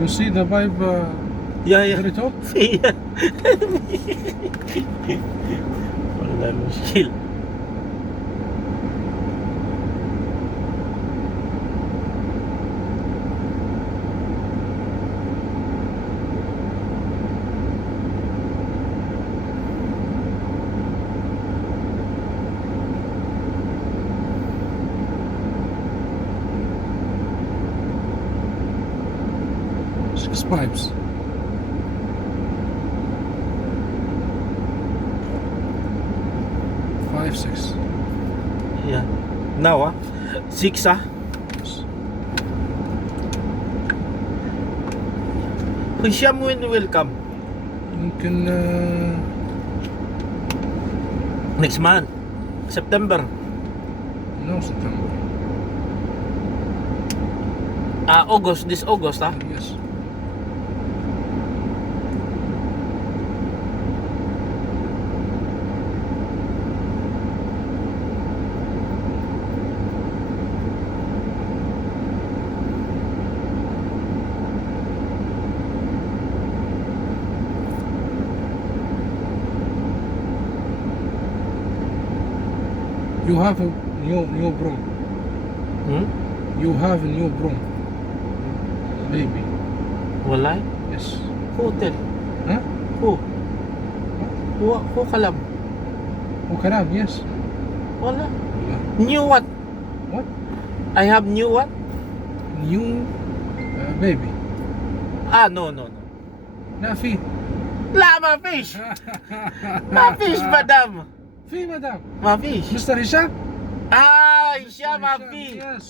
You see the pipe Yeah, yeah. very top? Yeah. Wala muskil. Six pipes. Five, six. Yeah. Now, 6, Yes. Hisham when will come? يمكن Next month. September. no September. August. This August, Yes. You have a new broom. Hmm? You have a new broom. Baby. Wala. Yes. Who tell? Huh? Who? Who kalam? وكلام yes. Wala. Yeah. New what? What? I have new what? New baby. No. لا في. La, ma fish. Ma fish, madam. في مدام. Ma fish. مستر هشام. Siya ma fish. Yes.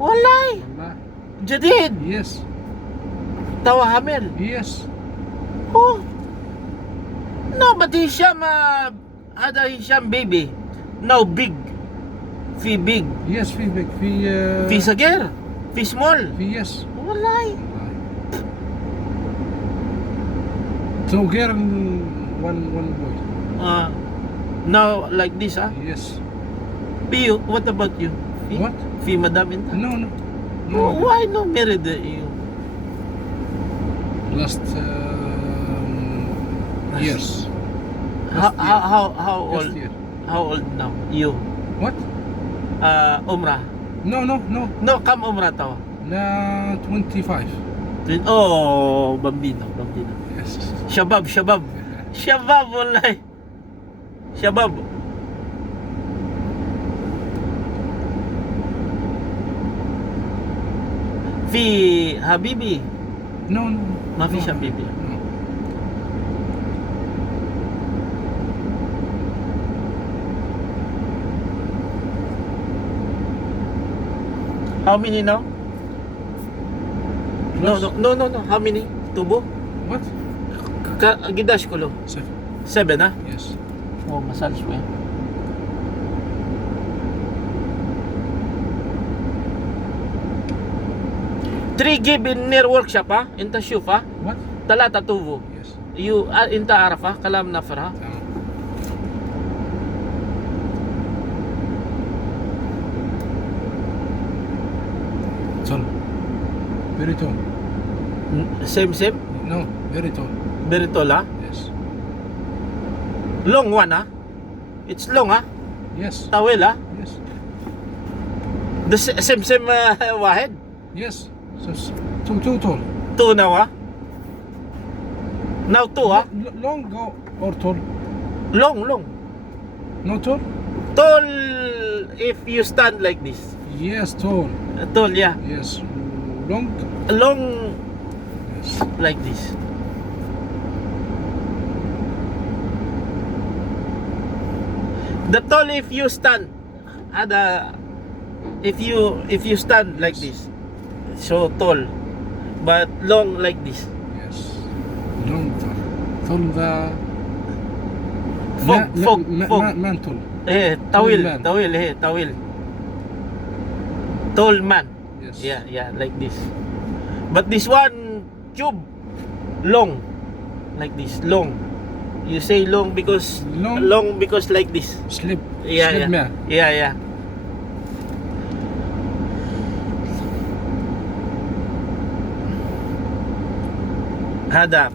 Walay. والله. Jadid. Yes. Tawa hamil. Yes. Oh. No, but Hisham, ada Hisham baby. Now big. Fi big. Yes في big في Fi sagir. Fi small. في yes. Walay. Two girl one boy. Now like this, Yes. Pio, what about you? Fi? What? Fi madam inta? No. Why no married you? Last years. Last year. How Last old? year. How old now? You? What? Umrah. No. No, kam umrah tawa. لا 25. Oh, bambino. Yes. Shabab, wallahi. Shabab. Fi Habibi. No. Ma fi Habibi. No. How many now? Close. No. How many? Tubo? What? Gidash ko lo. 7. 7, Yes. Oh, masalis mo yan. Three give in near workshop, inta shuf, What? talata tuvo. Yes. You inta arafa kalam nafar, Tamam. Tall. Very tall. Same. No, very tall. Very tall, Yes. long one, it's long, Yes. tawel, Yes. the same wahed. Yes. So too tall. Two now, now two, Long or tall? long. No tall? Tall if you stand like this. Yes, tall. Tall, yeah. Yes. Long? Long Yes. like this. The tall if you stand, if you stand like this, so tall, but long like this. Yes. Long tall. Tall the... Fog. Man tall. Tawil, man. tawil. Tall man. Yes. Yeah, like this. But this one, tube, long, like this, long. You say long because Long? because like this. Slip. Yeah, Slip man. yeah. هذا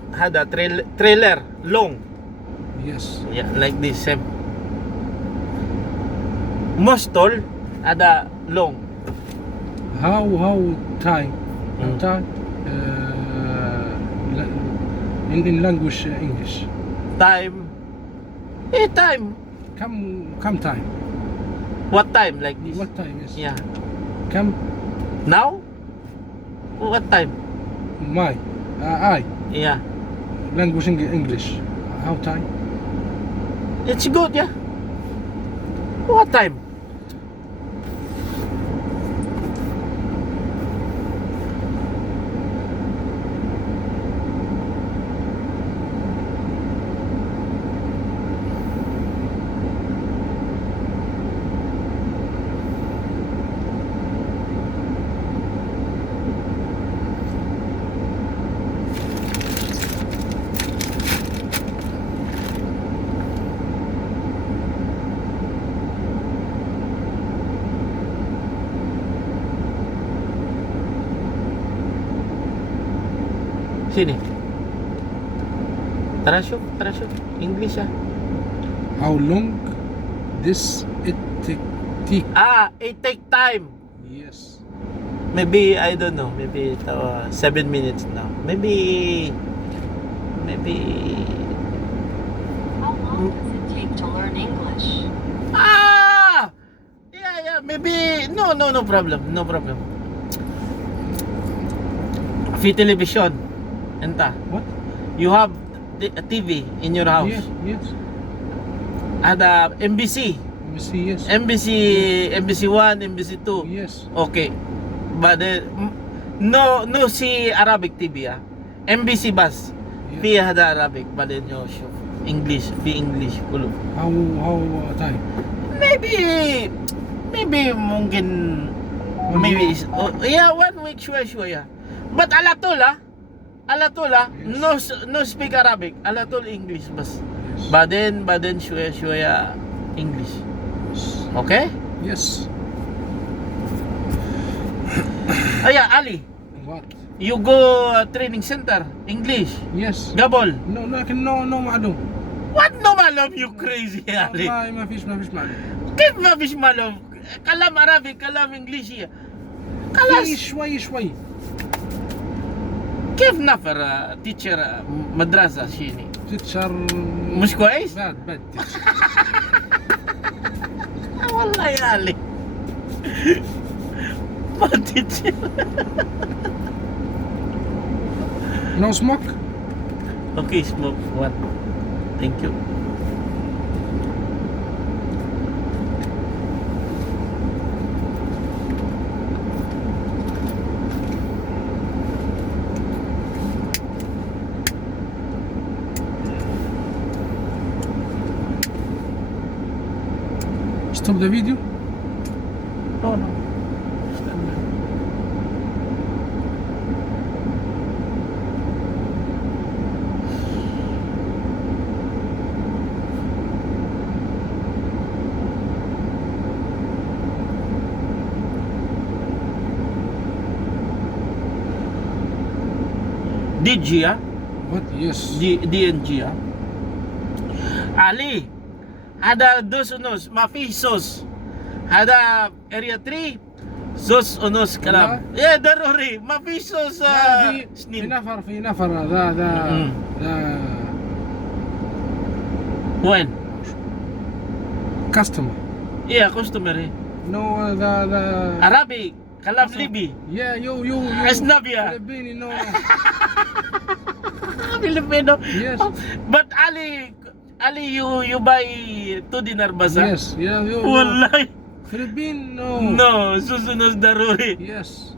trailer long. Yes. Yeah, like this same. Mostol هذا long. How time? How Mm. time? In language English. Time. Time. Come time. What time like this? What time is? Yeah. Come Now? What time? my I Yeah. language English. How time? It's good, yeah. What time? Sini. Tara show. English ah. How long this it take? It take time. Yes. Maybe I don't know. Maybe 7 minutes now. Maybe. How long does it take to learn English? Yeah. Maybe no problem. No problem. Fi television. Enta. What? You have a TV in your house. Yes. Ada MBC. Let me see. Yes. MBC 1, MBC 2. Yes. Okay. But no see Arabic TV ah. MBC bas. Yes. Fi hada Arabic but then you show English, fi English kulo. How time? Maybe mungkin maybe yeah 1 week sure yeah. But alatol ah. Yes. No speak Arabic. Alatol English bas. Yes. Baden sure English. Okay? Yes. Yeah, Ali. What? You go training center English. Yes. Gabol. No لكن no معلوم. What no malum you crazy Ali? ما فيش معلوم. كيف ما فيش malum? كلام عربي كلام انجليزي. خلاص. في شوي. كيف نفر teacher مدرسة شيني؟ تتشر مش كويس؟ باد تتشر. والله يا علي ما teacher. No smoke? Okay, smoke one. Thank you. Stop the video? Oh no. DG ah? What? Yes. DNG ah? Ali, ada dos unos, mafisos. Ada area 3, zos unos kalam. Yeah, daruri, mafisos في snin. نفر ذا When? customer. Yeah, customer eh. No ذا Arabic, kalam Libi. yeah you Asnabia. Filipino no. Filipino. Yes. But Ali, you buy 2 dinar basa? Yes. Yeah you. Wallahi. Filipino. No, susunod daruri. Yes.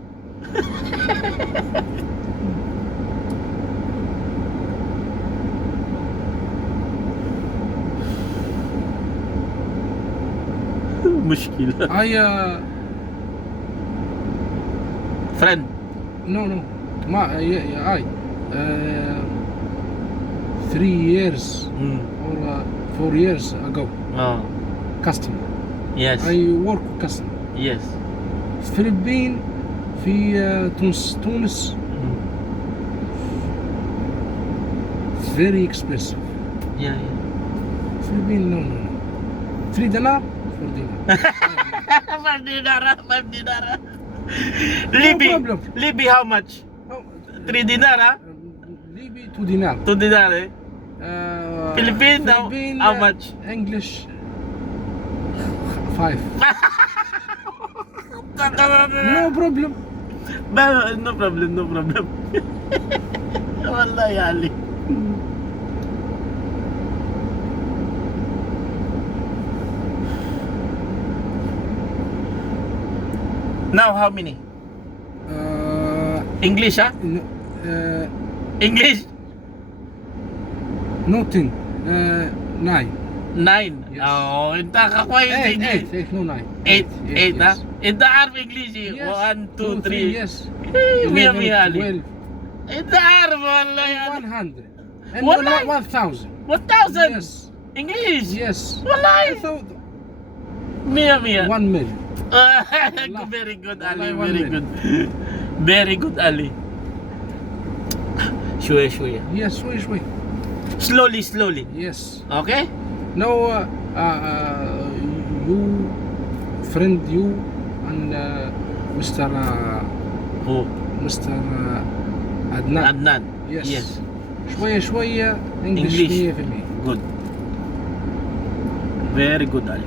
Mushkila. I Friend. no ما I 3 years or 4 years ago Oh, customer. yes. I work customer. Yes. فلبين في تونس very expensive. Yeah, yeah. Philippines, no, no. 3 dinar, 4 dinar. 5 dinar, 5 dinar. No Libby, problem. Libby, how much? Oh, 3 dinar, ha? Libby 2 dinar. 2 dinar, eh? Philippine, how much? English 5. No problem. No problem, no problem. Wallahi, Ali. Now, how many? English, ha? No, English? nothing. 9. 9. Yes. Oh, inta ka kwa yung 8, English. 8, no 9. 8, ha? Inta Arab English, eh. Yes. 1, 2, 3. Yes. Mia, 11, mia, Ali. 12, Inta Arab, wallahi, Ali. 100. And Wallahi. 1,000. 1,000. Yes. English. Yes. I Wallahi. thought Mia, mia. 1 million. Very good, Ali. Wallahi, Very 1 good. Very good, Ali. Shwe, shwe. Yes, wait. Slowly, slowly. Yes. Okay? Now, you, friend, you, and Mr. Oh, Mr. Adnan. Adnan. Yes. Yes. شوية English English. 100%. Good. Very good, Ali.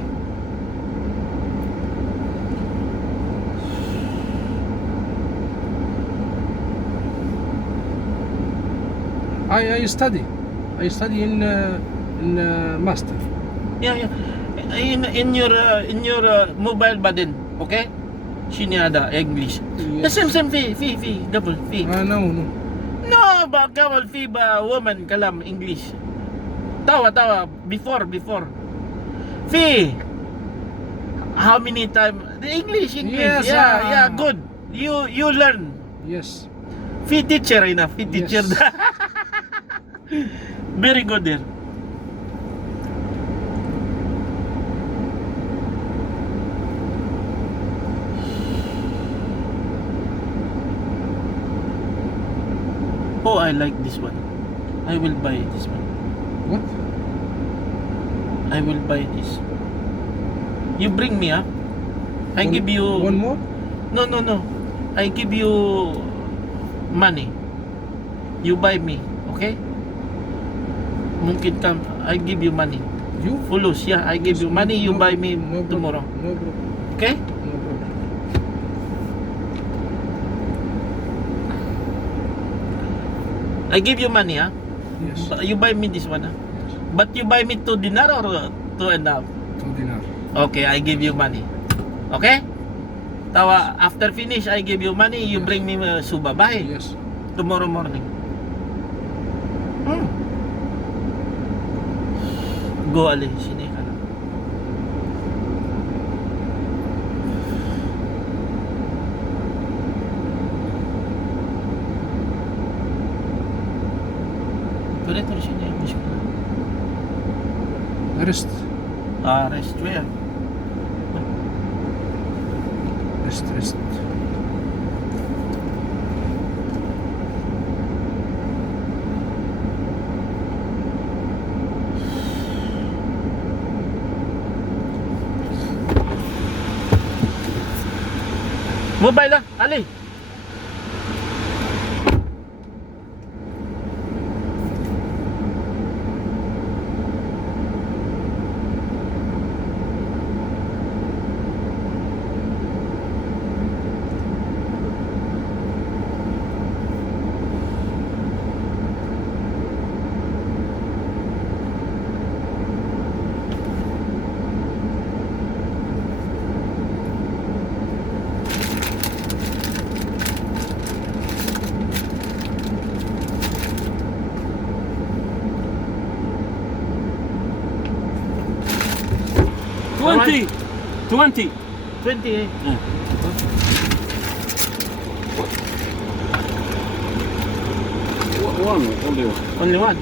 I study in master. Yeah, yeah. In your mobile ba din? Okay? Shinyada, English. The Yes. same fee, double fee. No. No, ba kawal fee ba woman kalam English. Tawa, before. Fee. How many time? The English. Yes, yeah, good. You learn. Yes. Fee teacher enough, fee teacher. Yes. Very good there. Oh, I like this one. I will buy this one. What? I will buy this. You bring me up. I give you. one more. No. I give you money. You buy me, okay? Mungkin kam. I give you money. You? Fulus, yeah. I give you money. You No, buy me no problem. tomorrow. No problem. Okay? No problem. I give you money, ah. Yes. You buy me this one, ah. Yes. But you buy me 2 dinar or 2.5? 2 dinar. Okay, I give you money. Okay? Tawa, after finish, I give you money. You Yes. bring me suba. Bye. Yes. Tomorrow morning. Go, Ali. Sini ka na. Tuloy sini. Rest. Rest where? Rest. Mobile lang, Ali. Twenty. 20. 20 eh. One, only one. Only one.